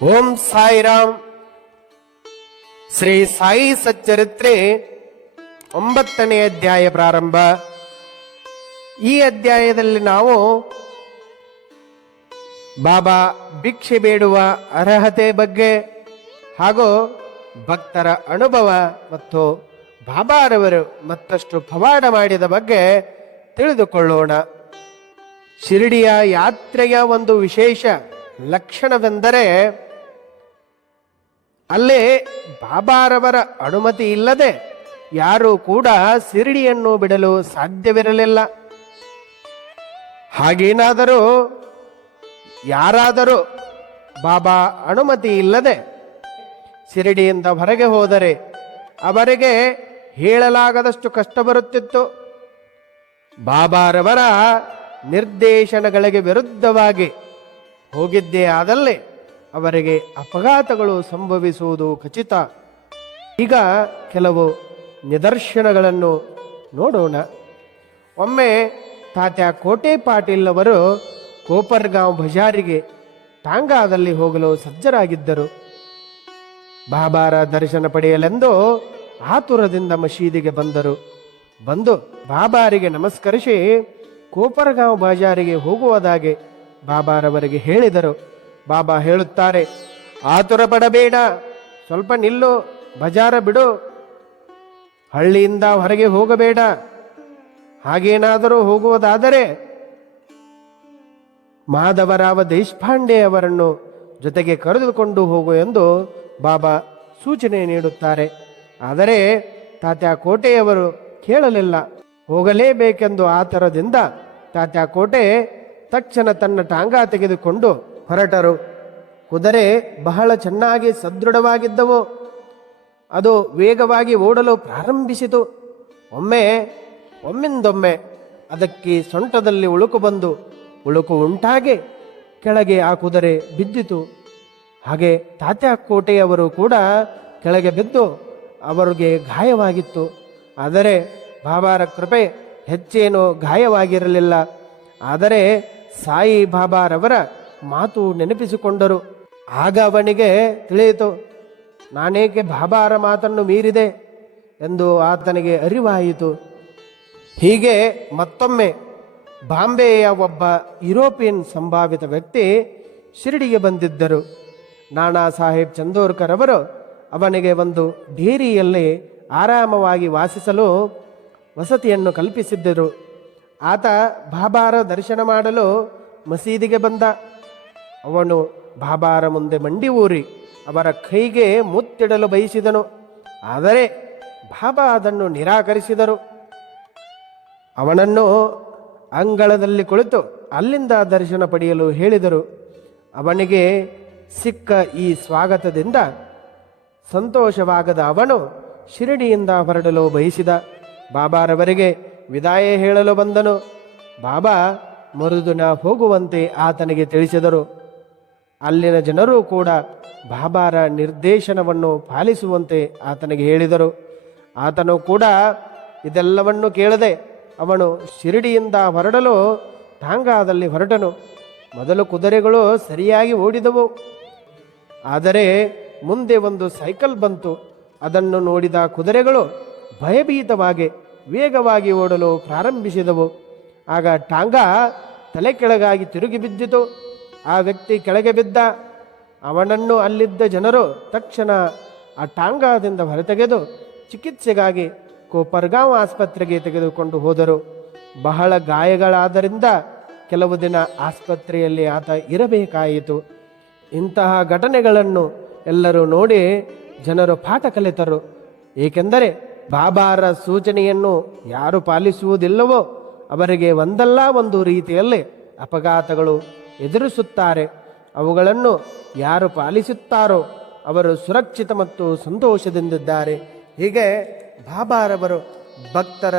ಓಂ ಸಾಯಿರಾಮ್. ಶ್ರೀ ಸಾಯಿ ಸಚ್ಚರಿತ್ರೆ 9ನೇ ಅಧ್ಯಾಯ ಪ್ರಾರಂಭ. ಈ ಅಧ್ಯಾಯದಲ್ಲಿ ನಾವು ಬಾಬಾ ಭಿಕ್ಷೆ ಬೇಡುವ ಅರ್ಹತೆ ಬಗ್ಗೆ ಹಾಗೂ ಭಕ್ತರ ಅನುಭವ ಮತ್ತು ಬಾಬಾರವರು ಮತ್ತಷ್ಟು ಪವಾಡ ಮಾಡಿದ ಬಗ್ಗೆ ತಿಳಿದುಕೊಳ್ಳೋಣ. ಶಿರಡಿಯ ಯಾತ್ರೆಯ ಒಂದು ವಿಶೇಷ ಲಕ್ಷಣವೆಂದರೆ ಅಲ್ಲೇ ಬಾಬಾರವರ ಅನುಮತಿ ಇಲ್ಲದೆ ಯಾರೂ ಕೂಡ ಶಿರಡಿಯನ್ನು ಬಿಡಲು ಸಾಧ್ಯವಿರಲಿಲ್ಲ. ಹಾಗೇನಾದರೂ ಯಾರಾದರೂ ಬಾಬಾ ಅನುಮತಿ ಇಲ್ಲದೆ ಶಿರಡಿಯಿಂದ ಹೊರಗೆ ಹೋದರೆ ಅವರಿಗೆ ಹೇಳಲಾಗದಷ್ಟು ಕಷ್ಟ ಬರುತ್ತಿತ್ತು. ಬಾಬಾರವರ ನಿರ್ದೇಶನಗಳಿಗೆ ವಿರುದ್ಧವಾಗಿ ಹೋಗಿದ್ದೇ ಆದಲ್ಲಿ ಅವರಿಗೆ ಅಪಘಾತಗಳು ಸಂಭವಿಸುವುದು ಖಚಿತ. ಈಗ ಕೆಲವು ನಿದರ್ಶನಗಳನ್ನು ನೋಡೋಣ. ಒಮ್ಮೆ ತಾತ್ಯ ಕೋಟೆ ಪಾಟೀಲ್ ಅವರು ಕೋಪರ್ಗಾಂವ್ ಬಜಾರಿಗೆ ಟಾಂಗಾದಲ್ಲಿ ಹೋಗಲು ಸಜ್ಜರಾಗಿದ್ದರು. ಬಾಬಾರ ದರ್ಶನ ಪಡೆಯಲೆಂದು ಆತುರದಿಂದ ಮಸೀದಿಗೆ ಬಂದು ಬಾಬಾರಿಗೆ ನಮಸ್ಕರಿಸಿ ಕೋಪರ್ಗಾಂವ್ ಬಜಾರಿಗೆ ಹೋಗುವುದಾಗಿ ಬಾಬಾರವರಿಗೆ ಹೇಳಿದರು. ಬಾಬಾ ಹೇಳುತ್ತಾರೆ, ಆತುರ ಪಡಬೇಡ, ಸ್ವಲ್ಪ ನಿಲ್ಲು, ಬಜಾರ ಬಿಡು, ಹಳ್ಳಿಯಿಂದ ಹೊರಗೆ ಹೋಗಬೇಡ. ಹಾಗೇನಾದರೂ ಹೋಗುವುದಾದರೆ ಮಾಧವರಾವ ದೇಶಪಾಂಡೆ ಅವರನ್ನು ಜೊತೆಗೆ ಕರೆದುಕೊಂಡು ಹೋಗು ಎಂದು ಬಾಬಾ ಸೂಚನೆ ನೀಡುತ್ತಾರೆ. ಆದರೆ ತಾತ್ಯ ಕೋಟೆಯವರು ಕೇಳಲಿಲ್ಲ. ಹೋಗಲೇಬೇಕೆಂದು ಆತರದಿಂದ ತಾತ್ಯ ಕೋಟೆ ತಕ್ಷಣ ತನ್ನ ಟಾಂಗಾ ತೆಗೆದುಕೊಂಡು ಹೊರಟರು. ಕುದುರೆ ಬಹಳ ಚೆನ್ನಾಗಿ ಸದೃಢವಾಗಿದ್ದವು. ಅದು ವೇಗವಾಗಿ ಓಡಲು ಪ್ರಾರಂಭಿಸಿತು. ಒಮ್ಮಿಂದೊಮ್ಮೆ ಅದಕ್ಕೆ ಸೊಂಟದಲ್ಲಿ ಉಳುಕು ಉಂಟಾಗಿ ಕೆಳಗೆ ಆ ಕುದುರೆ ಬಿದ್ದಿತು. ಹಾಗೆ ತಾತ್ಯ ಕೋಟೆಯವರು ಕೂಡ ಕೆಳಗೆ ಬಿದ್ದು ಅವರಿಗೆ ಗಾಯವಾಗಿತ್ತು. ಆದರೆ ಬಾಬಾರ ಕೃಪೆ, ಹೆಚ್ಚೇನೂ ಗಾಯವಾಗಿರಲಿಲ್ಲ. ಆದರೆ ಸಾಯಿ ಬಾಬಾರವರ ಮಾತು ನೆನಪಿಸಿಕೊಂಡರು. ಆಗ ಅವನಿಗೆ ತಿಳಿಯಿತು, ನಾನೇಕೆ ಬಾಬಾರ ಮಾತನ್ನು ಮೀರಿದೆ ಎಂದು ಆತನಿಗೆ ಅರಿವಾಯಿತು. ಹೀಗೆ ಮತ್ತೊಮ್ಮೆ ಬಾಂಬೆಯ ಒಬ್ಬ ಯುರೋಪಿಯನ್ ಸಂಭಾವಿತ ವ್ಯಕ್ತಿ ಶಿರಡಿಗೆ ಬಂದಿದ್ದರು. ನಾನಾ ಸಾಹೇಬ್ ಚಂದೋರ್ಕರ್ ಅವರು ಅವನಿಗೆ ಒಂದು ಡೇರಿಯಲ್ಲಿ ಆರಾಮವಾಗಿ ವಾಸಿಸಲು ವಸತಿಯನ್ನು ಕಲ್ಪಿಸಿದ್ದರು. ಆತ ಬಾಬಾರ ದರ್ಶನ ಮಾಡಲು ಮಸೀದಿಗೆ ಬಂದ. ಅವನು ಬಾಬಾರ ಮುಂದೆ ಮಂಡಿ ಊರಿ ಅವರ ಕೈಗೆ ಮುತ್ತಿಡಲು ಬಯಸಿದನು. ಆದರೆ ಬಾಬಾ ಅದನ್ನು ನಿರಾಕರಿಸಿದರು. ಅವನನ್ನು ಅಂಗಳದಲ್ಲಿ ಕುಳಿತು ಅಲ್ಲಿಂದ ದರ್ಶನ ಪಡೆಯಲು ಹೇಳಿದರು. ಅವನಿಗೆ ಸಿಕ್ಕ ಈ ಸ್ವಾಗತದಿಂದ ಸಂತೋಷವಾಗದ ಅವನು ಶಿರಡಿಯಿಂದ ಹೊರಡಲು ಬಯಸಿದ. ಬಾಬಾರವರಿಗೆ ವಿದಾಯ ಹೇಳಲು ಬಂದನು. ಬಾಬಾ ಮರುದಿನ ಹೋಗುವಂತೆ ಆತನಿಗೆ ತಿಳಿಸಿದರು. ಅಲ್ಲಿನ ಜನರು ಕೂಡ ಬಾಬಾರ ನಿರ್ದೇಶನವನ್ನು ಪಾಲಿಸುವಂತೆ ಆತನಿಗೆ ಹೇಳಿದರು. ಆತನು ಕೂಡ ಇದೆಲ್ಲವನ್ನು ಕೇಳದೆ ಅವನು ಶಿರಡಿಯಿಂದ ಹೊರಡಲು ಟಾಂಗಾದಲ್ಲಿ ಹೊರಟನು. ಮೊದಲು ಕುದುರೆಗಳು ಸರಿಯಾಗಿ ಓಡಿದವು. ಆದರೆ ಮುಂದೆ ಒಂದು ಸೈಕಲ್ ಬಂತು. ಅದನ್ನು ನೋಡಿದ ಕುದುರೆಗಳು ಭಯಭೀತವಾಗಿ ವೇಗವಾಗಿ ಓಡಲು ಪ್ರಾರಂಭಿಸಿದವು. ಆಗ ಟಾಂಗಾ ತಲೆ ಕೆಳಗಾಗಿ ತಿರುಗಿ ಬಿದ್ದಿತು. ಆ ವ್ಯಕ್ತಿ ಕೆಳಗೆ ಬಿದ್ದ. ಅವನನ್ನು ಅಲ್ಲಿದ್ದ ಜನರು ತಕ್ಷಣ ಆ ಟಾಂಗಾದಿಂದ ಹೊರತೆಗೆದು ಚಿಕಿತ್ಸೆಗಾಗಿ ಕೋಪರ್ಗಾಂವ್ ಆಸ್ಪತ್ರೆಗೆ ತೆಗೆದುಕೊಂಡು ಹೋದರು. ಬಹಳ ಗಾಯಗಳಾದ್ದರಿಂದ ಕೆಲವು ದಿನ ಆಸ್ಪತ್ರೆಯಲ್ಲಿ ಆತ ಇರಬೇಕಾಯಿತು. ಇಂತಹ ಘಟನೆಗಳನ್ನು ಎಲ್ಲರೂ ನೋಡಿ ಜನರು ಪಾಠ ಕಲಿತರು. ಏಕೆಂದರೆ ಬಾಬಾರ ಸೂಚನೆಯನ್ನು ಯಾರು ಪಾಲಿಸುವುದಿಲ್ಲವೋ ಅವರಿಗೆ ಒಂದಲ್ಲ ಒಂದು ರೀತಿಯಲ್ಲಿ ಅಪಘಾತಗಳು ಎದುರಿಸುತ್ತಾರೆ. ಅವುಗಳನ್ನು ಯಾರು ಪಾಲಿಸುತ್ತಾರೋ ಅವರು ಸುರಕ್ಷಿತ ಮತ್ತು ಸಂತೋಷದಿಂದಿದ್ದಾರೆ. ಹೀಗೆ ಬಾಬಾರವರು ಭಕ್ತರ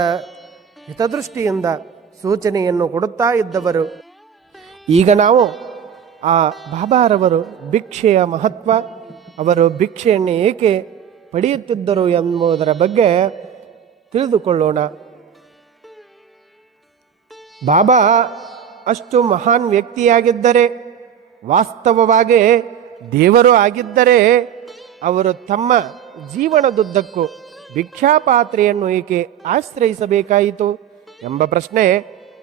ಹಿತದೃಷ್ಟಿಯಿಂದ ಸೂಚನೆಯನ್ನು ಕೊಡುತ್ತಾ ಇದ್ದವರು. ಈಗ ನಾವು ಆ ಬಾಬಾರವರು ಭಿಕ್ಷೆಯ ಮಹತ್ವ, ಅವರು ಭಿಕ್ಷೆಯನ್ನು ಏಕೆ ಪಡೆಯುತ್ತಿದ್ದರು ಎಂಬುದರ ಬಗ್ಗೆ ತಿಳಿದುಕೊಳ್ಳೋಣ. ಬಾಬಾ ಅಷ್ಟು ಮಹಾನ್ ವ್ಯಕ್ತಿಯಾಗಿದ್ದರೆ ವಾಸ್ತವವಾಗಿ ದೇವರು ಆಗಿದ್ದರೆ ಅವರು ತಮ್ಮ ಜೀವನದುದ್ದಕ್ಕೂ ಭಿಕ್ಷಾಪಾತ್ರೆಯನ್ನು ಏಕೆ ಆಶ್ರಯಿಸಬೇಕಾಯಿತು ಎಂಬ ಪ್ರಶ್ನೆ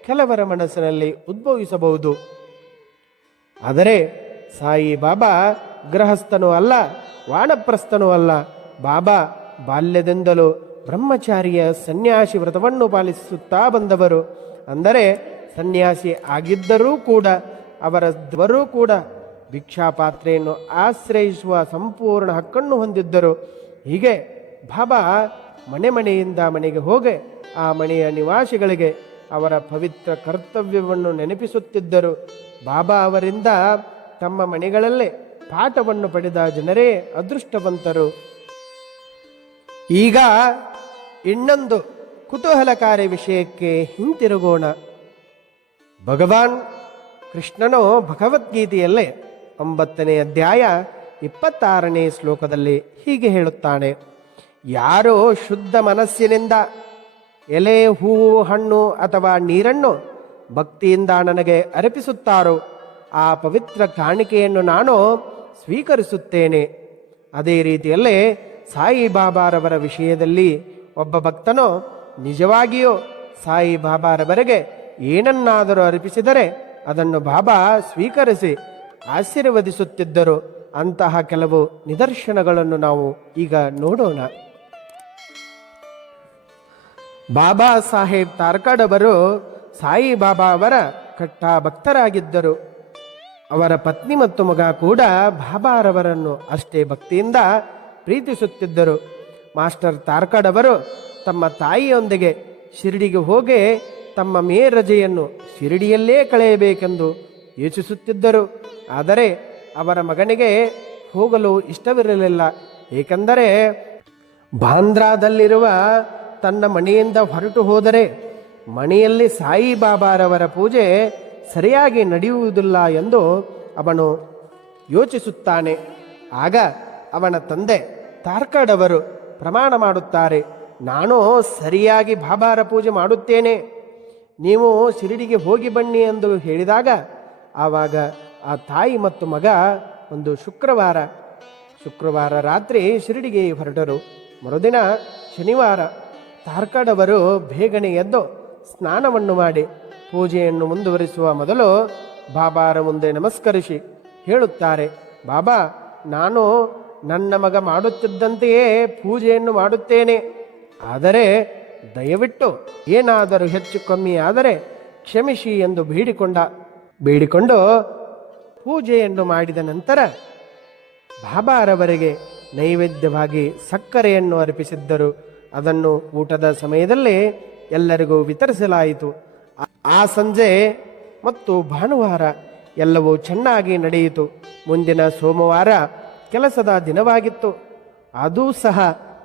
ಕೆಲವರ ಮನಸ್ಸಿನಲ್ಲಿ ಉದ್ಭವಿಸಬಹುದು. ಆದರೆ ಸಾಯಿ ಬಾಬಾ ಗೃಹಸ್ಥನೂ ಅಲ್ಲ, ವಾನಪ್ರಸ್ಥನೂ ಅಲ್ಲ. ಬಾಬಾ ಬಾಲ್ಯದಿಂದಲೂ ಬ್ರಹ್ಮಚಾರಿಯ ಸನ್ಯಾಸಿ ವ್ರತವನ್ನು ಪಾಲಿಸುತ್ತಾ ಬಂದವರು. ಅಂದರೆ ಸನ್ಯಾಸಿ ಆಗಿದ್ದರೂ ಕೂಡ ಅವರವರೂ ಕೂಡ ಭಿಕ್ಷಾಪಾತ್ರೆಯನ್ನು ಆಶ್ರಯಿಸುವ ಸಂಪೂರ್ಣ ಹಕ್ಕನ್ನು ಹೊಂದಿದ್ದರು. ಹೀಗೆ ಬಾಬಾ ಮನೆಯಿಂದ ಮನೆಗೆ ಹೋಗಿ ಆ ಮನೆಯ ನಿವಾಸಿಗಳಿಗೆ ಅವರ ಪವಿತ್ರ ಕರ್ತವ್ಯವನ್ನು ನೆನಪಿಸುತ್ತಿದ್ದರು. ಬಾಬಾ ಅವರಿಂದ ತಮ್ಮ ಮನೆಗಳಲ್ಲೇ ಪಾಠವನ್ನು ಪಡೆದ ಜನರೇ ಅದೃಷ್ಟವಂತರು. ಈಗ ಇನ್ನೊಂದು ಕುತೂಹಲಕಾರಿ ವಿಷಯಕ್ಕೆ ಹಿಂತಿರುಗೋಣ. ಭಗವಾನ್ ಕೃಷ್ಣನು ಭಗವದ್ಗೀತೆಯಲ್ಲೇ 9ನೇ ಅಧ್ಯಾಯ 26ನೇ ಶ್ಲೋಕದಲ್ಲಿ ಹೀಗೆ ಹೇಳುತ್ತಾನೆ: ಯಾರು ಶುದ್ಧ ಮನಸ್ಸಿನಿಂದ ಎಲೆ, ಹೂವು, ಹಣ್ಣು ಅಥವಾ ನೀರನ್ನು ಭಕ್ತಿಯಿಂದ ನನಗೆ ಅರ್ಪಿಸುತ್ತಾರೋ ಆ ಪವಿತ್ರ ಕಾಣಿಕೆಯನ್ನು ನಾನು ಸ್ವೀಕರಿಸುತ್ತೇನೆ. ಅದೇ ರೀತಿಯಲ್ಲೇ ಸಾಯಿಬಾಬಾರವರ ವಿಷಯದಲ್ಲಿ ಒಬ್ಬ ಭಕ್ತನು ನಿಜವಾಗಿಯೂ ಸಾಯಿಬಾಬಾರವರಿಗೆ ಏನನ್ನಾದರೂ ಅರ್ಪಿಸಿದರೆ ಅದನ್ನು ಬಾಬಾ ಸ್ವೀಕರಿಸಿ ಆಶೀರ್ವದಿಸುತ್ತಿದ್ದರು. ಅಂತಹ ಕೆಲವು ನಿದರ್ಶನಗಳನ್ನು ನಾವು ಈಗ ನೋಡೋಣ. ಬಾಬಾ ಸಾಹೇಬ್ ತಾರ್ಕಾಡ್ ಅವರು ಸಾಯಿಬಾಬಾ ಅವರ ಕಟ್ಟ ಭಕ್ತರಾಗಿದ್ದರು. ಅವರ ಪತ್ನಿ ಮತ್ತು ಮಗ ಕೂಡ ಬಾಬಾರವರನ್ನು ಅಷ್ಟೇ ಭಕ್ತಿಯಿಂದ ಪ್ರೀತಿಸುತ್ತಿದ್ದರು. ಮಾಸ್ಟರ್ ತಾರ್ಕಾಡ್ ಅವರು ತಮ್ಮ ತಾಯಿಯೊಂದಿಗೆ ಶಿರಡಿಗೆ ಹೋಗಿ ತಮ್ಮ ರಜೆಯನ್ನು ಶಿರಡಿಯಲ್ಲೇ ಕಳೆಯಬೇಕೆಂದು ಯೋಚಿಸುತ್ತಿದ್ದರು. ಆದರೆ ಅವರ ಮಗನಿಗೆ ಹೋಗಲು ಇಷ್ಟವಿರಲಿಲ್ಲ. ಏಕೆಂದರೆ ಬಾಂದ್ರಾದಲ್ಲಿರುವ ತನ್ನ ಮನೆಯಿಂದ ಹೊರಟು ಹೋದರೆ ಮನೆಯಲ್ಲಿ ಸಾಯಿಬಾಬಾರವರ ಪೂಜೆ ಸರಿಯಾಗಿ ನಡೆಯುವುದಿಲ್ಲ ಎಂದು ಅವನು ಯೋಚಿಸುತ್ತಾನೆ. ಆಗ ಅವನ ತಂದೆ ತಾರ್ಕಾಡ್ ಅವರು ಪ್ರಮಾಣ ಮಾಡುತ್ತಾರೆ: ನಾನು ಸರಿಯಾಗಿ ಬಾಬಾರ ಪೂಜೆ ಮಾಡುತ್ತೇನೆ, ನೀವು ಶಿರಡಿಗೆ ಹೋಗಿ ಬನ್ನಿ ಎಂದು ಹೇಳಿದಾಗ ಆವಾಗ ಆ ತಾಯಿ ಮತ್ತು ಮಗ ಒಂದು ಶುಕ್ರವಾರ ರಾತ್ರಿ ಶಿರಡಿಗೆ ಹೊರಟರು. ಮರುದಿನ ಶನಿವಾರ ತಾರ್ಕಾಡ್ ಅವರು ಬೇಗನೆ ಎದ್ದು ಸ್ನಾನವನ್ನು ಮಾಡಿ ಪೂಜೆಯನ್ನು ಮುಂದುವರಿಸುವ ಮೊದಲು ಬಾಬಾರ ಮುಂದೆ ನಮಸ್ಕರಿಸಿ ಹೇಳುತ್ತಾರೆ: ಬಾಬಾ, ನಾನು ನನ್ನ ಮಗ ಮಾಡುತ್ತಿದ್ದಂತೆಯೇ ಪೂಜೆಯನ್ನು ಮಾಡುತ್ತೇನೆ. ಆದರೆ ದಯವಿಟ್ಟು ಏನಾದರೂ ಹೆಚ್ಚು ಕಮ್ಮಿ ಆದರೆ ಕ್ಷಮಿಸಿ ಎಂದು ಬೇಡಿಕೊಂಡು ಪೂಜೆಯನ್ನು ಮಾಡಿದ ನಂತರ ಬಾಬಾರವರಿಗೆ ನೈವೇದ್ಯವಾಗಿ ಸಕ್ಕರೆಯನ್ನು ಅರ್ಪಿಸಿದ್ದರು. ಅದನ್ನು ಊಟದ ಸಮಯದಲ್ಲಿ ಎಲ್ಲರಿಗೂ ವಿತರಿಸಲಾಯಿತು. ಆ ಸಂಜೆ ಮತ್ತು ಭಾನುವಾರ ಎಲ್ಲವೂ ಚೆನ್ನಾಗಿ ನಡೆಯಿತು. ಮುಂದಿನ ಸೋಮವಾರ ಕೆಲಸದ ದಿನವಾಗಿತ್ತು. ಅದೂ ಸಹ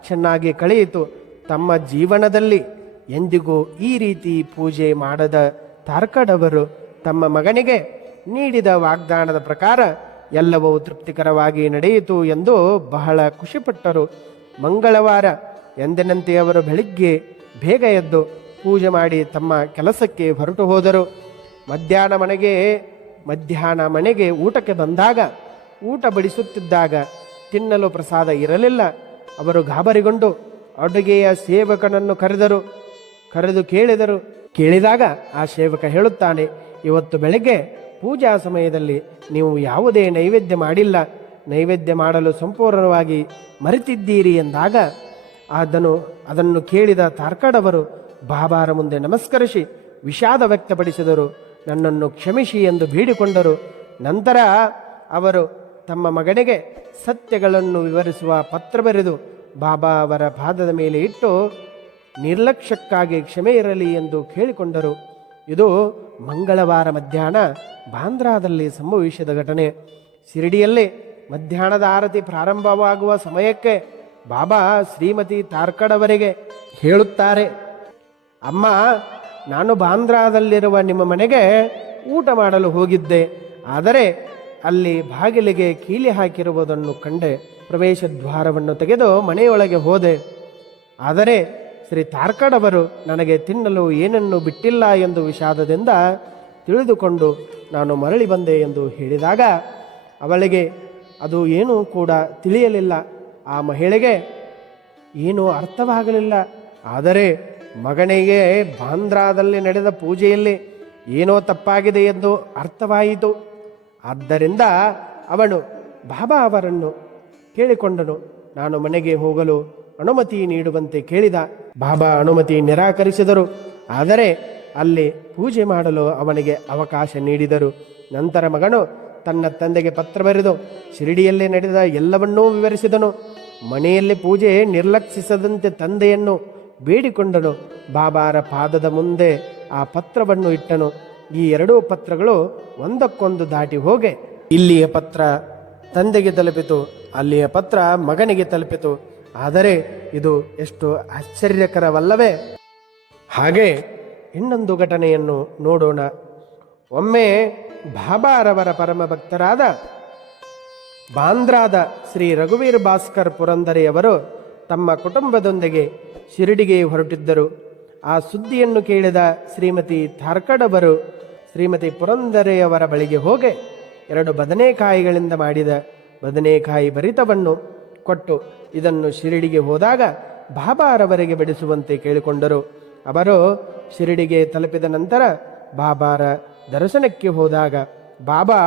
ಚೆನ್ನಾಗಿ ಕಳೆಯಿತು. ತಮ್ಮ ಜೀವನದಲ್ಲಿ ಎಂದಿಗೂ ಈ ರೀತಿ ಪೂಜೆ ಮಾಡದ ತಾರ್ಕಾಡ್ ಅವರು ತಮ್ಮ ಮಗನಿಗೆ ನೀಡಿದ ವಾಗ್ದಾನದ ಪ್ರಕಾರ ಎಲ್ಲವೂ ತೃಪ್ತಿಕರವಾಗಿ ನಡೆಯಿತು ಎಂದು ಬಹಳ ಖುಷಿಪಟ್ಟರು. ಮಂಗಳವಾರ ಎಂದಿನಂತೆ ಅವರು ಬೆಳಿಗ್ಗೆ ಬೇಗ ಎದ್ದು ಪೂಜೆ ಮಾಡಿ ತಮ್ಮ ಕೆಲಸಕ್ಕೆ ಹೊರಟು ಹೋದರು. ಮಧ್ಯಾಹ್ನ ಮನೆಗೆ ಊಟಕ್ಕೆ ಬಂದಾಗ ಊಟ ಬಡಿಸುತ್ತಿದ್ದಾಗ ತಿನ್ನಲು ಪ್ರಸಾದ ಇರಲಿಲ್ಲ. ಅವರು ಗಾಬರಿಗೊಂಡು ಅಡುಗೆಯ ಸೇವಕನನ್ನು ಕರೆದು ಕೇಳಿದಾಗ ಆ ಸೇವಕ ಹೇಳುತ್ತಾನೆ: ಇವತ್ತು ಬೆಳಗ್ಗೆ ಪೂಜಾ ಸಮಯದಲ್ಲಿ ನೀವು ಯಾವುದೇ ನೈವೇದ್ಯ ಮಾಡಿಲ್ಲ, ನೈವೇದ್ಯ ಮಾಡಲು ಸಂಪೂರ್ಣವಾಗಿ ಮರೆತಿದ್ದೀರಿ ಎಂದಾಗ ಅದನ್ನು ಕೇಳಿದ ತಾರ್ಕಾಡ್ ಅವರು ಬಾಬಾರ ಮುಂದೆ ನಮಸ್ಕರಿಸಿ ವಿಷಾದ ವ್ಯಕ್ತಪಡಿಸಿದರು. ನನ್ನನ್ನು ಕ್ಷಮಿಸಿ ಎಂದು ಬೇಡಿಕೊಂಡರು. ನಂತರ ಅವರು ತಮ್ಮ ಮಗನಿಗೆ ಸತ್ಯಗಳನ್ನು ವಿವರಿಸುವ ಪತ್ರ ಬರೆದು ಬಾಬಾ ಅವರ ಪಾದದ ಮೇಲೆ ಇಟ್ಟು ನಿರ್ಲಕ್ಷ್ಯಕ್ಕಾಗಿ ಕ್ಷಮೆ ಇರಲಿ ಎಂದು ಕೇಳಿಕೊಂಡರು. ಇದು ಮಂಗಳವಾರ ಮಧ್ಯಾಹ್ನ ಬಾಂದ್ರಾದಲ್ಲಿ ಸಂಭವಿಸಿದ ಘಟನೆ. ಶಿರಡಿಯಲ್ಲಿ ಮಧ್ಯಾಹ್ನದ ಆರತಿ ಪ್ರಾರಂಭವಾಗುವ ಸಮಯಕ್ಕೆ ಬಾಬಾ ಶ್ರೀಮತಿ ತಾರ್ಕಾಡ್ ಅವರಿಗೆ ಹೇಳುತ್ತಾರೆ: ಅಮ್ಮ, ನಾನು ಬಾಂದ್ರಾದಲ್ಲಿರುವ ನಿಮ್ಮ ಮನೆಗೆ ಊಟ ಮಾಡಲು ಹೋಗಿದ್ದೆ. ಆದರೆ ಅಲ್ಲಿ ಬಾಗಿಲಿಗೆ ಕೀಲಿ ಹಾಕಿರುವುದನ್ನು ಕಂಡೆ. ಪ್ರವೇಶ ದ್ವಾರವನ್ನು ತೆಗೆದು ಮನೆಯೊಳಗೆ ಹೋದೆ. ಆದರೆ ಶ್ರೀ ತಾರ್ಕಾಡ್ ಅವರು ನನಗೆ ತಿನ್ನಲು ಏನನ್ನು ಬಿಟ್ಟಿಲ್ಲ ಎಂದು ವಿಷಾದದಿಂದ ತಿಳಿದುಕೊಂಡು ನಾನು ಮರಳಿ ಬಂದೆ ಎಂದು ಹೇಳಿದಾಗ ಅವಳಿಗೆ ಅದು ಏನೂ ಕೂಡ ತಿಳಿಯಲಿಲ್ಲ. ಆ ಮಹಿಳೆಗೆ ಏನೂ ಅರ್ಥವಾಗಲಿಲ್ಲ. ಆದರೆ ಮಗನಿಗೆ ಬಾಂದ್ರಾದಲ್ಲಿ ನಡೆದ ಪೂಜೆಯಲ್ಲಿ ಏನೋ ತಪ್ಪಾಗಿದೆ ಎಂದು ಅರ್ಥವಾಯಿತು. ಆದ್ದರಿಂದ ಅವನು ಬಾಬಾ ಅವರನ್ನು ಕೇಳಿಕೊಂಡನು. ನಾನು ಮನೆಗೆ ಹೋಗಲು ಅನುಮತಿ ನೀಡುವಂತೆ ಕೇಳಿದ. ಬಾಬಾ ಅನುಮತಿ ನಿರಾಕರಿಸಿದರು. ಆದರೆ ಅಲ್ಲಿ ಪೂಜೆ ಮಾಡಲು ಅವನಿಗೆ ಅವಕಾಶ ನೀಡಿದರು. ನಂತರ ಮಗನು ತನ್ನ ತಂದೆಗೆ ಪತ್ರ ಬರೆದು ಶಿರಡಿಯಲ್ಲೇ ನಡೆದ ಎಲ್ಲವನ್ನೂ ವಿವರಿಸಿದನು. ಮನೆಯಲ್ಲಿ ಪೂಜೆ ನಿರ್ಲಕ್ಷಿಸದಂತೆ ತಂದೆಯನ್ನು ಬೇಡಿಕೊಂಡನು. ಬಾಬಾರ ಪಾದದ ಮುಂದೆ ಆ ಪತ್ರವನ್ನು ಇಟ್ಟನು. ಈ ಎರಡೂ ಪತ್ರಗಳು ಒಂದಕ್ಕೊಂದು ದಾಟಿ ಹೋಗಿ ಇಲ್ಲಿಯ ಪತ್ರ ತಂದೆಗೆ ತಲುಪಿತು, ಅಲ್ಲಿಯ ಪತ್ರ ಮಗನಿಗೆ ತಲುಪಿತು. ಆದರೆ ಇದು ಎಷ್ಟು ಆಶ್ಚರ್ಯಕರವಲ್ಲವೇ? ಹಾಗೆ ಇನ್ನೊಂದು ಘಟನೆಯನ್ನು ನೋಡೋಣ. ಒಮ್ಮೆ ಬಾಬಾರವರ ಪರಮ ಭಕ್ತರಾದ ಬಾಂದ್ರಾದ ಶ್ರೀ ರಘುವೀರ್ ಭಾಸ್ಕರ್ ಪುರಂದರೆಯವರು ತಮ್ಮ ಕುಟುಂಬದೊಂದಿಗೆ ಶಿರಡಿಗೆ ಹೊರಟಿದ್ದರು. ಆ ಸುದ್ದಿಯನ್ನು ಕೇಳಿದ ಶ್ರೀಮತಿ ಥಾರ್ಕಡ್ ಅವರು ಶ್ರೀಮತಿ ಪುರಂದರೆಯವರ ಬಳಿಗೆ ಹೋಗಿ 2 ಬದನೆಕಾಯಿಗಳಿಂದ ಮಾಡಿದ ಬದನೆಕಾಯಿ ಭರಿತವನ್ನು ಕೊಟ್ಟು ಇದನ್ನು ಶಿರಡಿಗೆ ಹೋದಾಗ ಬಾಬಾರವರಿಗೆ ಬಡಿಸುವಂತೆ ಕೇಳಿಕೊಂಡರು. ಅವರು ಶಿರಡಿಗೆ ತಲುಪಿದ ನಂತರ ಬಾಬಾರ ದರ್ಶನಕ್ಕೆ ಹೋದಾಗ ಬಾಬಾ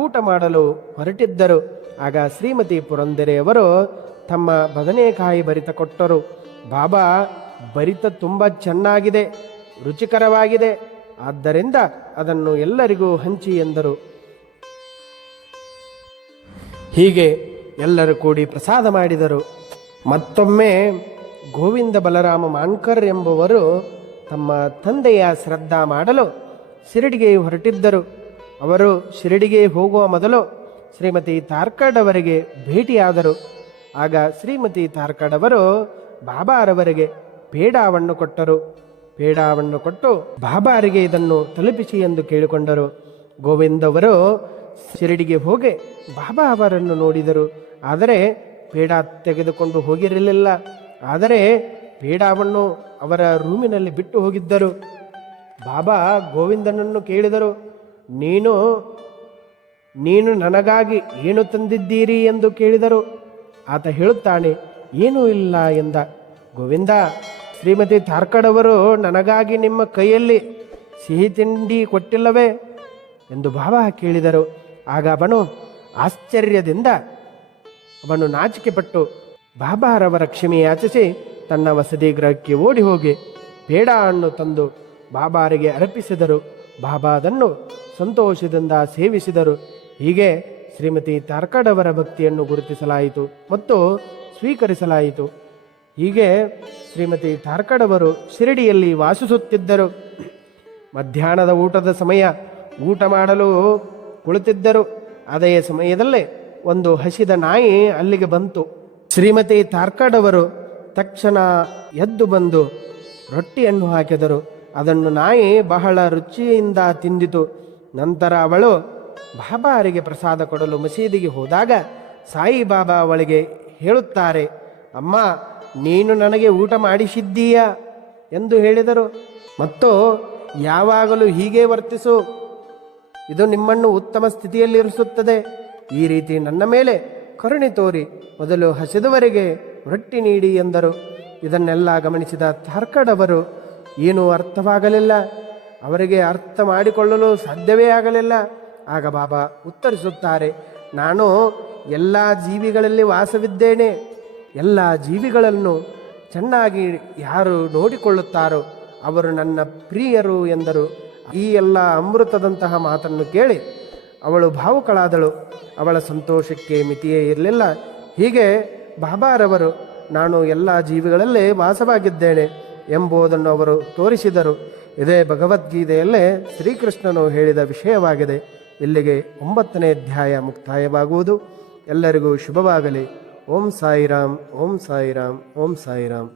ಊಟ ಮಾಡಲು ಹೊರಟಿದ್ದರು. ಆಗ ಶ್ರೀಮತಿ ಪುರಂದರೆಯವರು ತಮ್ಮ ಬದನೆಕಾಯಿ ಭರಿತ ಕೊಟ್ಟರು. ಬಾಬಾ ಭರಿತ ತುಂಬ ಚೆನ್ನಾಗಿದೆ, ರುಚಿಕರವಾಗಿದೆ, ಆದ್ದರಿಂದ ಅದನ್ನು ಎಲ್ಲರಿಗೂ ಹಂಚಿ ಎಂದರು. ಹೀಗೆ ಎಲ್ಲರೂ ಕೂಡಿ ಪ್ರಸಾದ ಮಾಡಿದರು. ಮತ್ತೊಮ್ಮೆ ಗೋವಿಂದ ಬಲರಾಮ ಮಾನ್ಕರ್ ಎಂಬುವರು ತಮ್ಮ ತಂದೆಯ ಶ್ರದ್ಧಾ ಮಾಡಲು ಶಿರಡಿಗೆ ಹೊರಟಿದ್ದರು. ಅವರು ಶಿರಡಿಗೆ ಹೋಗುವ ಮೊದಲು ಶ್ರೀಮತಿ ಥಾರ್ಕಡ್ ಅವರಿಗೆ ಭೇಟಿಯಾದರು. ಆಗ ಶ್ರೀಮತಿ ಥಾರ್ಕಡ್ ಅವರು ಬಾಬಾರವರಿಗೆ ಪೇಡಾವನ್ನು ಕೊಟ್ಟರು. ಪೇಡಾವನ್ನು ಕೊಟ್ಟು ಬಾಬಾರಿಗೆ ಇದನ್ನು ತಲುಪಿಸಿ ಎಂದು ಕೇಳಿಕೊಂಡರು. ಗೋವಿಂದವರು ಶಿರಡಿಗೆ ಹೋಗಿ ಬಾಬಾ ಅವರನ್ನು ನೋಡಿದರು. ಆದರೆ ಪೇಡ ತೆಗೆದುಕೊಂಡು ಹೋಗಿರಲಿಲ್ಲ. ಆದರೆ ಪೇಡಾವನ್ನು ಅವರ ರೂಮಿನಲ್ಲಿ ಬಿಟ್ಟು ಹೋಗಿದ್ದರು. ಬಾಬಾ ಗೋವಿಂದನನ್ನು ಕೇಳಿದರು, ನೀನು ನನಗಾಗಿ ಏನು ತಂದಿದ್ದೀರಿ ಎಂದು ಕೇಳಿದರು. ಆತ ಹೇಳುತ್ತಾನೆ, ಏನೂ ಇಲ್ಲ ಎಂದ. ಗೋವಿಂದ, ಶ್ರೀಮತಿ ಥಾರ್ಕಡ್ ಅವರು ನನಗಾಗಿ ನಿಮ್ಮ ಕೈಯಲ್ಲಿ ಸಿಹಿ ತಿಂಡಿ ಕೊಟ್ಟಿಲ್ಲವೇ ಎಂದು ಬಾಬಾ ಕೇಳಿದರು. ಆಗ ಅವನು ಆಶ್ಚರ್ಯದಿಂದ ಅವನು ನಾಚಿಕೆಪಟ್ಟು ಬಾಬಾರವರ ಕ್ಷಮೆ ಯಾಚಿಸಿ ತನ್ನ ವಸತಿ ಗೃಹಕ್ಕೆ ಓಡಿ ಹೋಗಿ ಪೇಡ ಹಣ್ಣು ತಂದು ಬಾಬಾರಿಗೆ ಅರ್ಪಿಸಿದರು. ಬಾಬಾ ಅದನ್ನು ಸಂತೋಷದಿಂದ ಸೇವಿಸಿದರು. ಹೀಗೆ ಶ್ರೀಮತಿ ಥಾರ್ಕಡ್ ಅವರ ಭಕ್ತಿಯನ್ನು ಗುರುತಿಸಲಾಯಿತು ಮತ್ತು ಸ್ವೀಕರಿಸಲಾಯಿತು. ಹೀಗೆ ಶ್ರೀಮತಿ ಥಾರ್ಕಡ್ ಅವರು ಶಿರಡಿಯಲ್ಲಿ ವಾಸಿಸುತ್ತಿದ್ದರು. ಮಧ್ಯಾಹ್ನದ ಊಟದ ಸಮಯ, ಊಟ ಮಾಡಲು ಕುಳಿತಿದ್ದರು. ಅದೇ ಸಮಯದಲ್ಲೇ ಒಂದು ಹಸಿದ ನಾಯಿ ಅಲ್ಲಿಗೆ ಬಂತು. ಶ್ರೀಮತಿ ಥಾರ್ಕಡ್ ಅವರು ತಕ್ಷಣ ಎದ್ದು ಬಂದು ರೊಟ್ಟಿಯನ್ನು ಹಾಕಿದರು. ಅದನ್ನು ನಾಯಿ ಬಹಳ ರುಚಿಯಿಂದ ತಿಂದಿತು. ನಂತರ ಅವಳು ಬಾಬಾರಿಗೆ ಪ್ರಸಾದ ಕೊಡಲು ಮಸೀದಿಗೆ ಹೋದಾಗ ಸಾಯಿಬಾಬಾ ಅವಳಿಗೆ ಹೇಳುತ್ತಾರೆ, ಅಮ್ಮ, ನೀನು ನನಗೆ ಊಟ ಮಾಡಿಸಿದ್ದೀಯಾ ಎಂದು ಹೇಳಿದರು. ಮತ್ತು ಯಾವಾಗಲೂ ಹೀಗೆ ವರ್ತಿಸು, ಇದು ನಿಮ್ಮನ್ನು ಉತ್ತಮ ಸ್ಥಿತಿಯಲ್ಲಿರಿಸುತ್ತದೆ. ಈ ರೀತಿ ನನ್ನ ಮೇಲೆ ಕರುಣೆ ತೋರಿ ಮೊದಲು ಹಸಿದವರಿಗೆ ರೊಟ್ಟಿ ನೀಡಿ ಎಂದರು. ಇದನ್ನೆಲ್ಲ ಗಮನಿಸಿದ ಥಾರ್ಕಡ್ ಅವರು ಏನೂ ಅರ್ಥವಾಗಲಿಲ್ಲ. ಅವರಿಗೆ ಅರ್ಥ ಮಾಡಿಕೊಳ್ಳಲು ಸಾಧ್ಯವೇ ಆಗಲಿಲ್ಲ. ಆಗ ಬಾಬಾ ಉತ್ತರಿಸುತ್ತಾರೆ, ನಾನು ಎಲ್ಲ ಜೀವಿಗಳಲ್ಲಿ ವಾಸವಿದ್ದೇನೆ. ಎಲ್ಲ ಜೀವಿಗಳನ್ನು ಚೆನ್ನಾಗಿ ಯಾರು ನೋಡಿಕೊಳ್ಳುತ್ತಾರೋ ಅವರು ನನ್ನ ಪ್ರಿಯರು ಎಂದರು. ಈ ಎಲ್ಲ ಅಮೃತದಂತಹ ಮಾತನ್ನು ಕೇಳಿ ಅವಳು ಭಾವುಕಳಾದಳು. ಅವಳ ಸಂತೋಷಕ್ಕೆ ಮಿತಿಯೇ ಇರಲಿಲ್ಲ. ಹೀಗೆ ಬಾಬಾರವರು ನಾನು ಎಲ್ಲ ಜೀವಿಗಳಲ್ಲೇ ವಾಸವಾಗಿದ್ದೇನೆ ಎಂಬುದನ್ನು ಅವರು ತೋರಿಸಿದರು. ಇದೇ ಭಗವದ್ಗೀತೆಯಲ್ಲೇ ಶ್ರೀಕೃಷ್ಣನು ಹೇಳಿದ ವಿಷಯವಾಗಿದೆ. ಇಲ್ಲಿಗೆ 9ನೇ ಅಧ್ಯಾಯ ಮುಕ್ತಾಯವಾಗುವುದು. ಎಲ್ಲರಿಗೂ ಶುಭವಾಗಲಿ. ಓಂ ಸಾಯಿರಾಮ್, ಓಂ ಸಾಯಿರಾಮ್, ಓಂ ಸಾಯಿರಾಮ್.